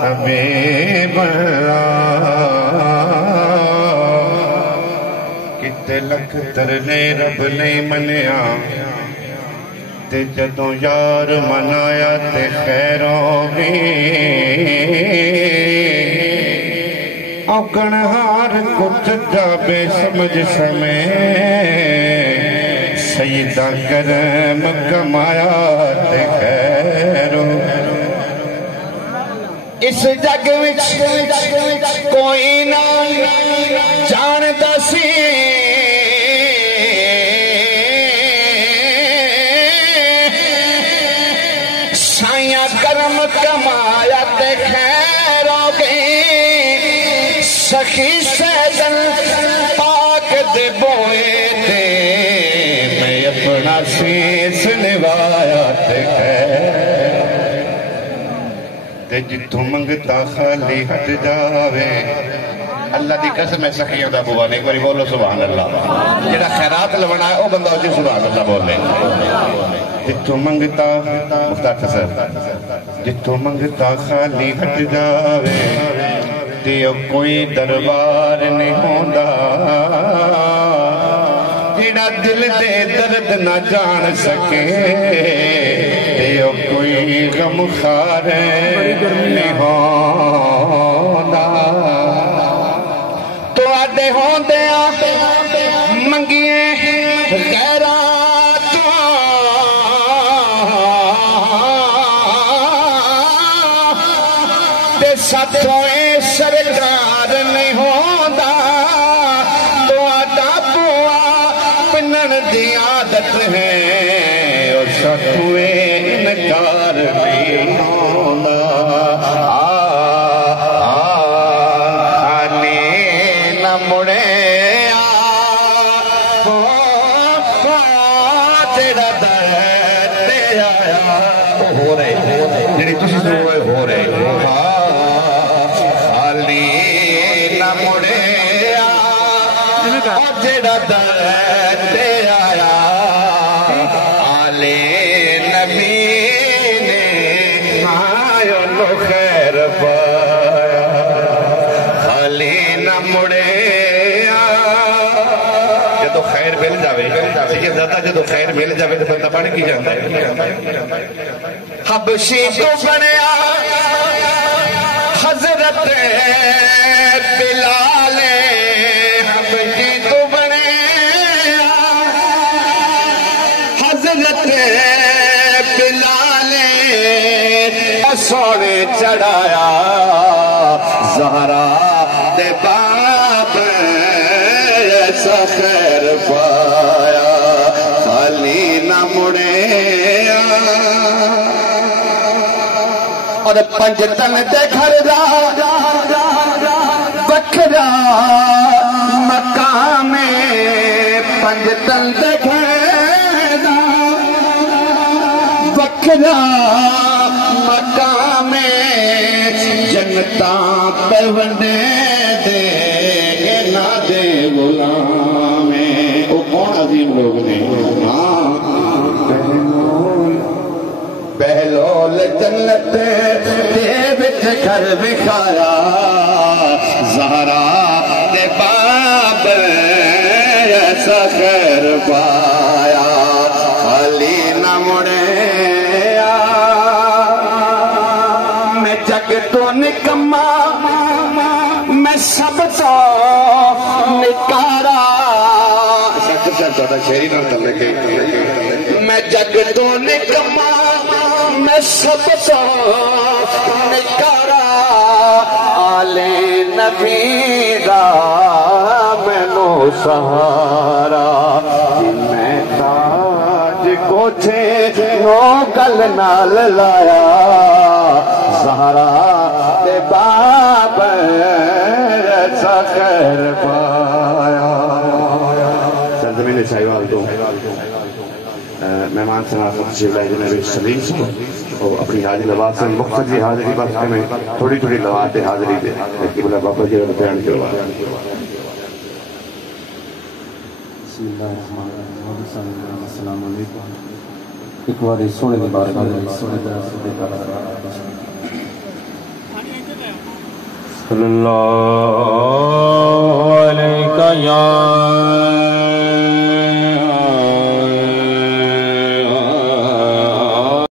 حبیب کتے لکھ ترنے رب نہیں منیا تے جدوں یار منایا تے خیر ہوگی اوگن ہار کچھ جا بے سمجھ سمے سیدہ کرم کمایا تے خیر ہوگی اس جگ وچ کوئی نہ جاندا سی سائیاں کرم کمایا تے خیر ہو گئی سخی سیدن پاک دے بوئے تے میں اپنا سیس نوایا تے خیر تے جتوں منگتا خالی ہٹ جاوے اللہ دی قسم ہے سخیوں دا بوانے ایک باری بولو سبحان اللہ جڑا خیرات لونا ہے او بندہ اچھی سبحان اللہ بولے جتوں منگتا مختار ٹھسر جتوں منگتا خالی ہٹ جاوے تے کوئی دربار نہیں ہوندا جڑا دل دے درد نہ جان سکے کوئی غم خار نہیں ہوندا تو آدھے ہوندے منگیے غیرات تے ساتھوں سرکار نہیں ہوندا تو آدھا بوا پنن دی عادت ہے اور ساتھوں انکار بھی ہونا خالی نہ مڑے تیرا درد آیا ہو رہے جنہی تسی سنوے ہو رہے خالی نہ مڑے تیرا درد آیا آلے خیر پایا خالی نہ مڑے جدو خیر مل جاوے سید زیادہ جدو خیر مل جاوے تو بندہ پڑھ کی جاندہ ہے حبشی تو بنیا حضرت بلال حبشی تو بنیا حضرت بلال سونے چڑھایا زہرا دے باب ایسا خیر پایا خالی نہ مڑے اور پنجتن دے گھر بکھرا مقام پنجتن دے گھر بکھرا مقام جنتاں پہوندے دے نہ دے غلام او کون عظیم لوگ نے بہلول جنت دے وچ گھر بکھایا زہرا دے باب ایسا خیر پایا خالی نہ مڑے جگ تو نکما میں سب تو نکارا شہری نہ کر لگے میں جگ تو نکما میں سب تو نکارا آلے نبی دا میں نو سہارا میں تاج کو چھے نو گل نال لایا زہرا دے باب ایسا خیر پایا سرزمین شاہیوال تو مہمان سنات شیخ جناب سلیم سے اور اپنی حاضری لباس سے مختلف حاضری بات میں تھوڑی تھوڑی لباس دے حاضری دے قبلہ بابا جی اور بیان کے بعد بسم اللہ الرحمن الرحیم السلام علیکم ایک بار سونے کے بارے میں سونے طرح سے دیکھا صلی اللہ علیہ یا